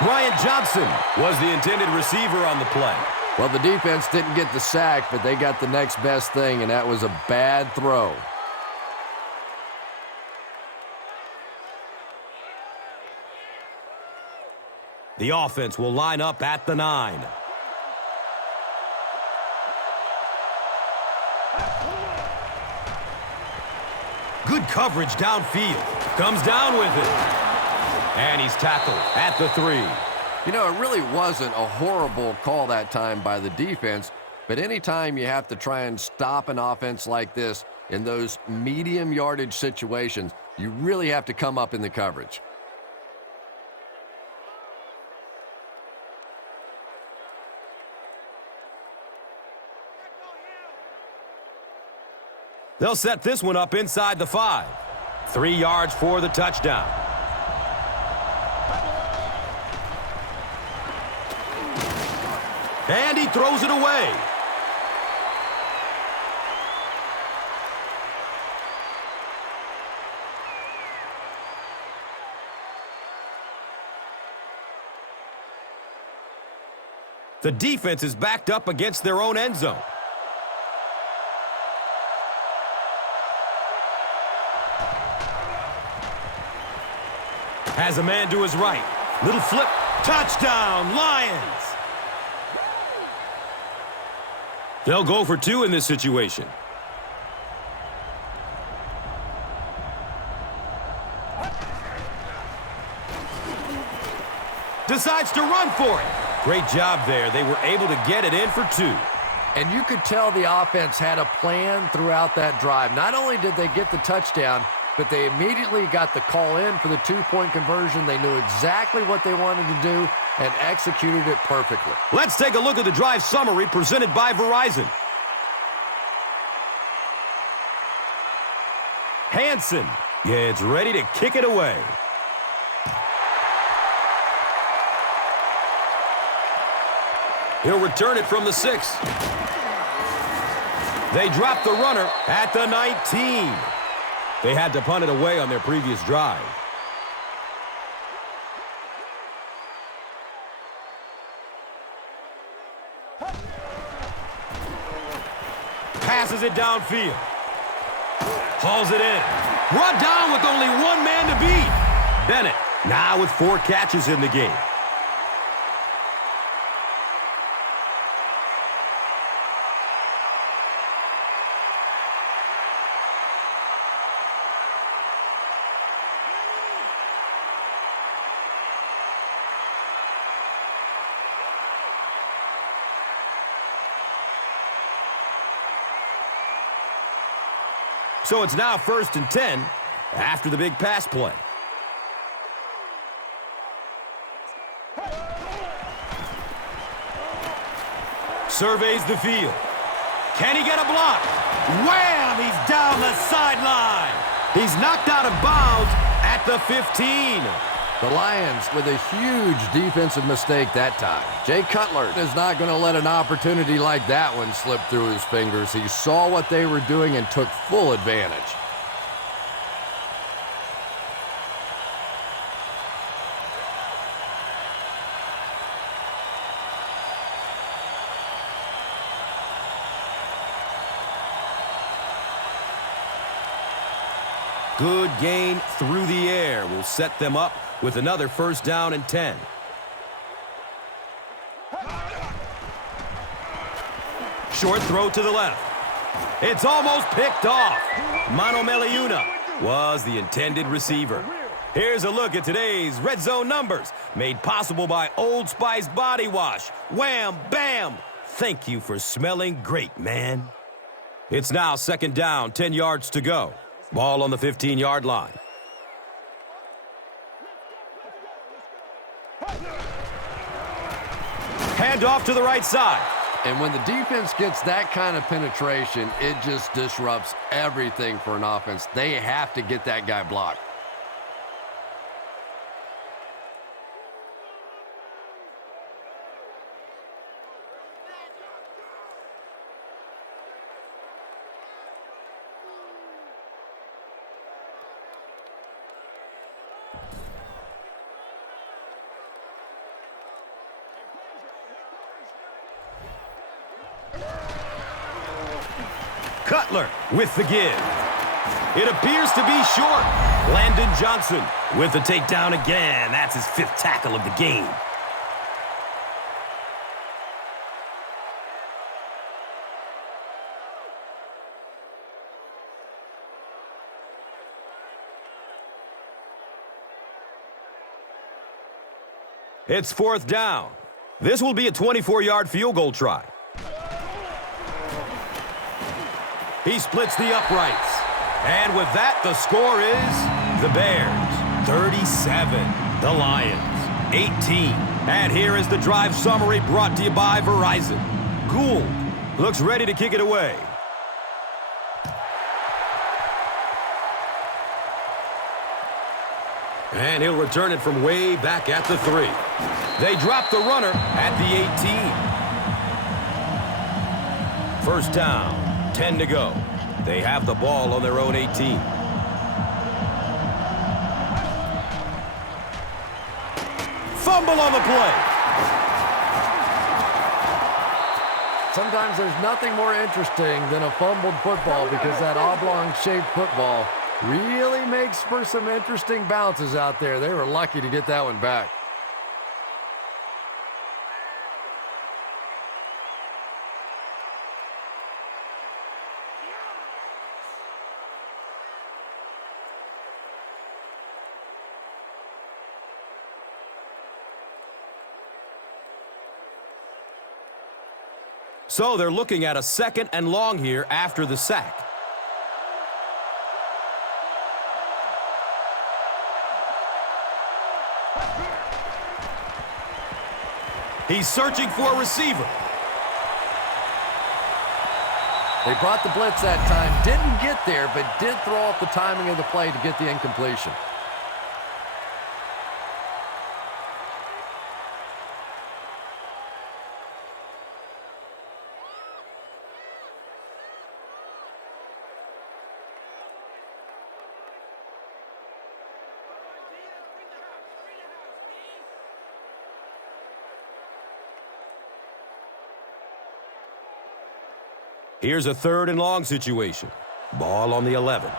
Brian Johnson was the intended receiver on the play. Well, the defense didn't get the sack, but they got the next best thing, and that was a bad throw. The offense will line up at the 9. Good coverage downfield. Comes down with it. And he's tackled at the 3. You know, it really wasn't a horrible call that time by the defense, but anytime you have to try and stop an offense like this in those medium yardage situations, you really have to come up in the coverage. They'll set this one up inside the 5. 3 yards for the touchdown. And he throws it away. The defense is backed up against their own end zone. Has a man to his right. Little flip. Touchdown, Lions! They'll go for 2 in this situation. Decides to run for it. Great job there. They were able to get it in for 2. And you could tell the offense had a plan throughout that drive. Not only did they get the touchdown, but they immediately got the call in for the 2-point conversion. They knew exactly what they wanted to do and executed it perfectly. Let's take a look at the drive summary presented by Verizon. Hansen gets ready to kick it away. He'll return it from the 6. They drop the runner at the 19. They had to punt it away on their previous drive. Passes it downfield. Hauls it in. Brought down with only one man to beat. Bennett now with 4 catches in the game. So it's now 1st and 10 after the big pass play. Surveys the field. Can he get a block? Wham! He's down the sideline. He's knocked out of bounds at the 15. The Lions with a huge defensive mistake that time. Jay Cutler is not going to let an opportunity like that one slip through his fingers. He saw what they were doing and took full advantage. Good gain through the air will set them up with another first down and 10. Short throw to the left. It's almost picked off. Mano Meliuna was the intended receiver. Here's a look at today's red zone numbers, made possible by Old Spice Body Wash. Wham, bam. Thank you for smelling great, man. It's now second down, 10 yards to go. Ball on the 15-yard line. Hand off to the right side. And when the defense gets that kind of penetration, it just disrupts everything for an offense. They have to get that guy blocked. Cutler with the give. It appears to be short. Landon Johnson with the takedown again. That's his 5th tackle of the game. It's 4th down. This will be a 24-yard field goal try. He splits the uprights. And with that, the score is the Bears 37, the Lions 18. And here is the drive summary brought to you by Verizon. Gould looks ready to kick it away. And he'll return it from way back at the 3. They drop the runner at the 18. First down. 10 to go. They have the ball on their own 18. Fumble on the play. Sometimes there's nothing more interesting than a fumbled football because that oblong-shaped football really makes for some interesting bounces out there. They were lucky to get that one back. So they're looking at a 2nd and long here after the sack. He's searching for a receiver. They brought the blitz that time, didn't get there, but did throw off the timing of the play to get the incompletion. Here's a 3rd and long situation. Ball on the 11.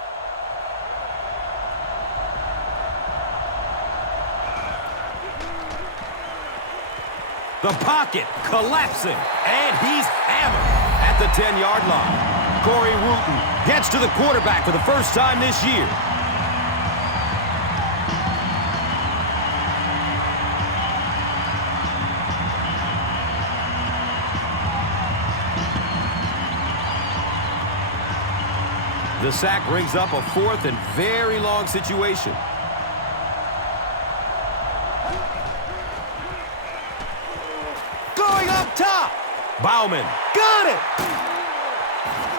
The pocket collapsing, and he's hammered at the 10-yard line. Corey Wooten gets to the quarterback for the first time this year. The sack brings up a 4th and very long situation. Going up top. Bauman got it.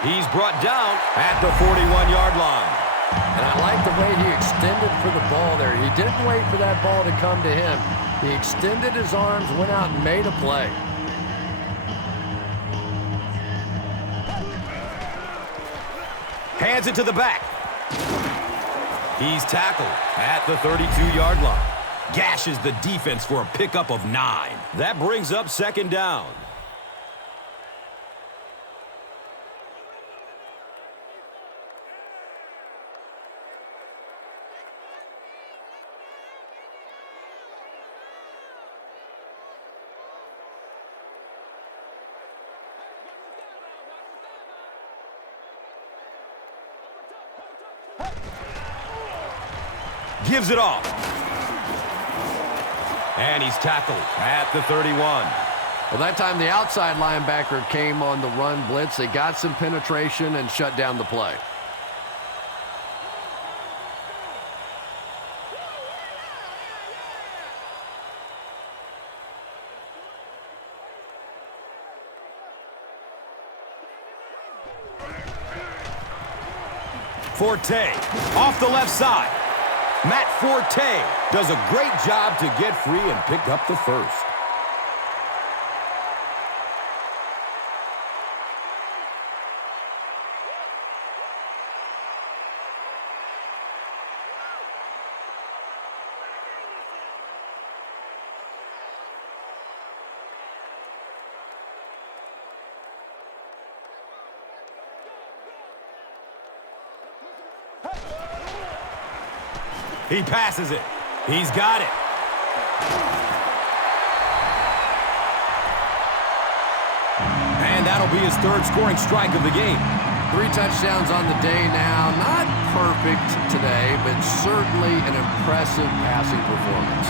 He's brought down at the 41-yard line. And I like the way he extended for the ball there. He didn't wait for that ball to come to him. He extended his arms, went out and made a play. Hands it to the back. He's tackled at the 32-yard line. Gashes the defense for a pickup of 9. That brings up second down. Gives it off. And he's tackled at the 31. Well, that time the outside linebacker came on the run blitz. They got some penetration and shut down the play. Forte off the left side. Matt Forte does a great job to get free and pick up the first. He passes it. He's got it. And that'll be his third scoring strike of the game. 3 touchdowns on the day now. Not perfect today, but certainly an impressive passing performance.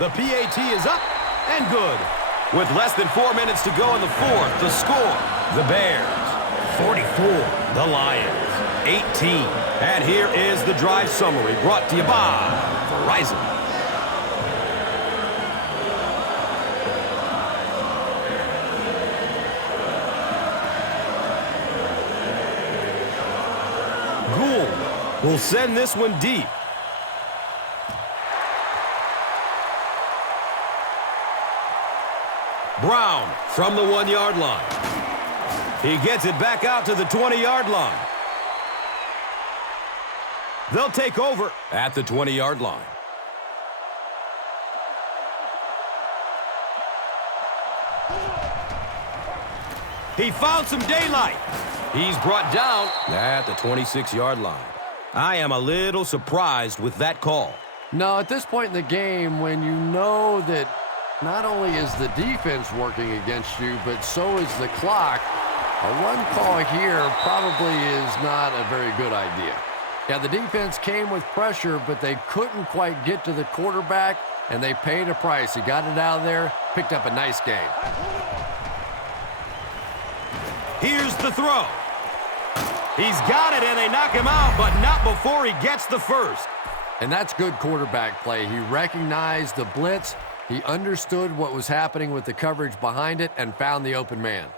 The PAT is up and good. With less than 4 minutes to go in the fourth, the score, the Bears, 44, the Lions, 18. And here is the drive summary brought to you by Verizon. Gould will send this one deep. Brown from the 1-yard line. He gets it back out to the 20-yard line. They'll take over at the 20-yard line. He found some daylight. He's brought down at the 26-yard line. I am a little surprised with that call. No, at this point in the game, when you know that not only is the defense working against you, but so is the clock, a run call here probably is not a very good idea. Yeah, the defense came with pressure, but they couldn't quite get to the quarterback, and they paid a price. He got it out of there, picked up a nice gain. Here's the throw. He's got it, and they knock him out, but not before he gets the first. And that's good quarterback play. He recognized the blitz. He understood what was happening with the coverage behind it and found the open man.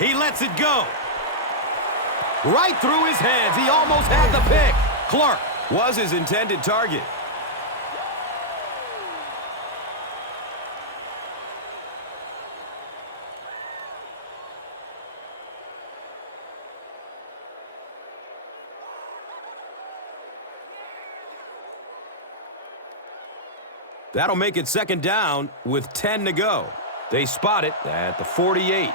He lets it go. Right through his hands. He almost had the pick. Clark was his intended target. That'll make it second down with 10 to go. They spot it at the 48.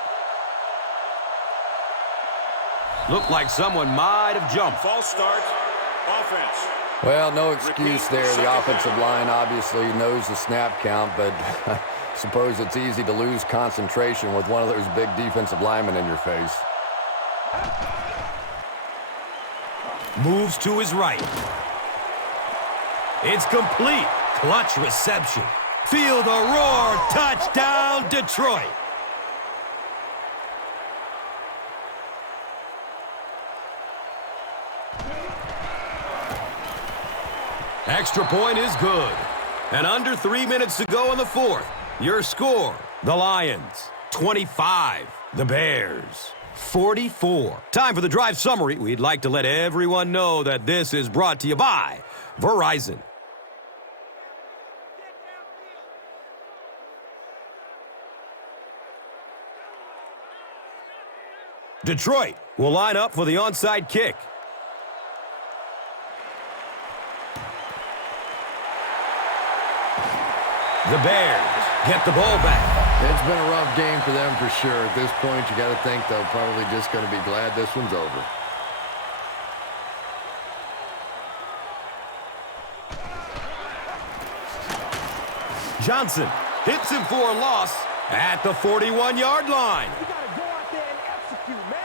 Looked like someone might have jumped. False start. Offense. Well, no excuse there. The offensive line obviously knows the snap count, but I suppose it's easy to lose concentration with one of those big defensive linemen in your face. Moves to his right. It's complete. Clutch reception. Feel the roar. Touchdown, Detroit. Extra point is good. And under 3 minutes to go in the fourth. Your score, the Lions, 25. The Bears, 44. Time for the drive summary. We'd like to let everyone know that this is brought to you by Verizon. Detroit will line up for the onside kick. The Bears get the ball back. It's been a rough game for them for sure. At this point, you got to think they're probably just going to be glad this one's over. Johnson hits him for a loss at the 41-yard line. You got to go out there and execute, man.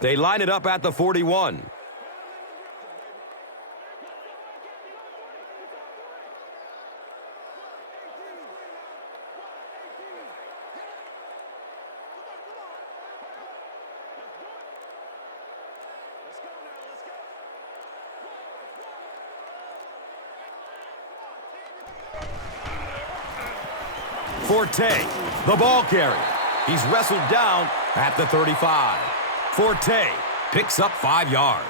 They line it up at the 41. Forte, the ball carrier. He's wrestled down at the 35. Forte picks up 5 yards.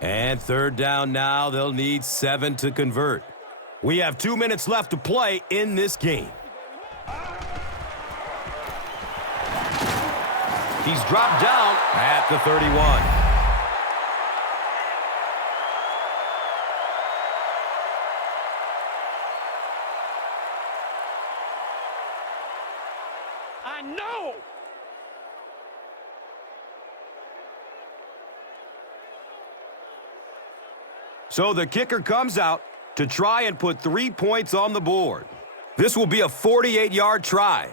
And third down now. They'll need 7 to convert. We have 2 minutes left to play in this game. He's dropped down at the 31. I know. So the kicker comes out to try and put 3 points on the board. This will be a 48-yard try.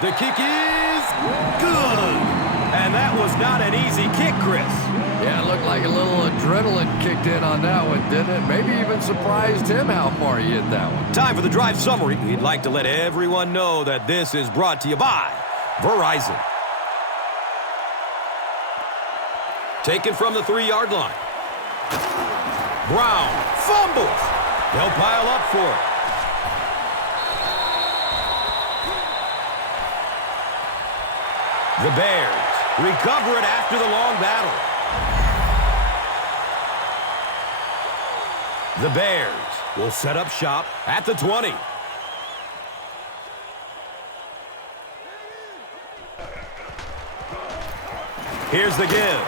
The kick is good. And that was not an easy kick, Chris. Yeah, it looked like a little adrenaline kicked in on that one, didn't it? Maybe even surprised him how far he hit that one. Time for the drive summary. We'd like to let everyone know that this is brought to you by Verizon. Taken from the 3-yard line. Brown fumbles. They'll pile up for it. The Bears recover it after the long battle. The Bears will set up shop at the 20. Here's the give.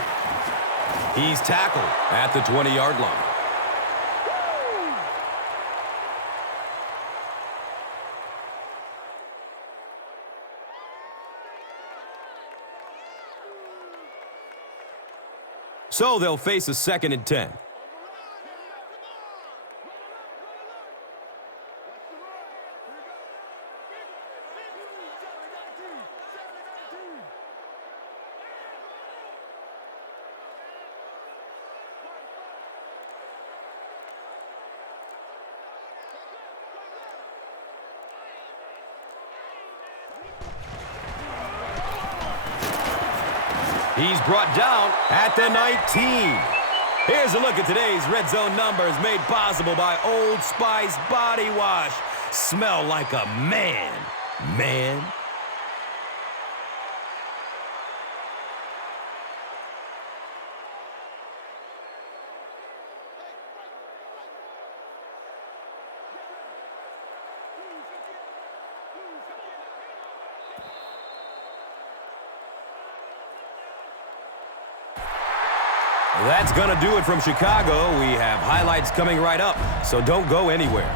He's tackled at the 20-yard line. So they'll face a 2nd and 10. He's brought down at the 19. Here's a look at today's red zone numbers made possible by Old Spice Body Wash. Smell like a man. Man. That's going to do it from Chicago. We have highlights coming right up, so don't go anywhere.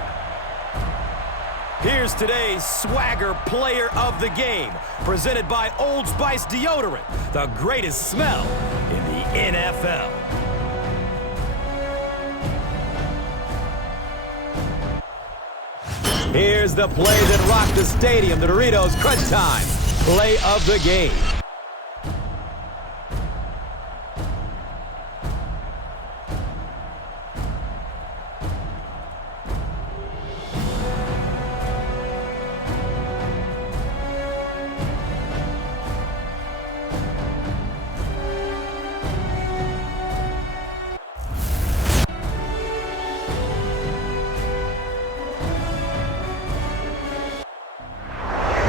Here's today's Swagger Player of the Game, presented by Old Spice Deodorant, the greatest smell in the NFL. Here's the play that rocked the stadium, the Doritos Crunch Time Play of the Game.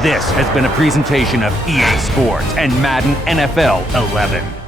This has been a presentation of EA Sports and Madden NFL 11.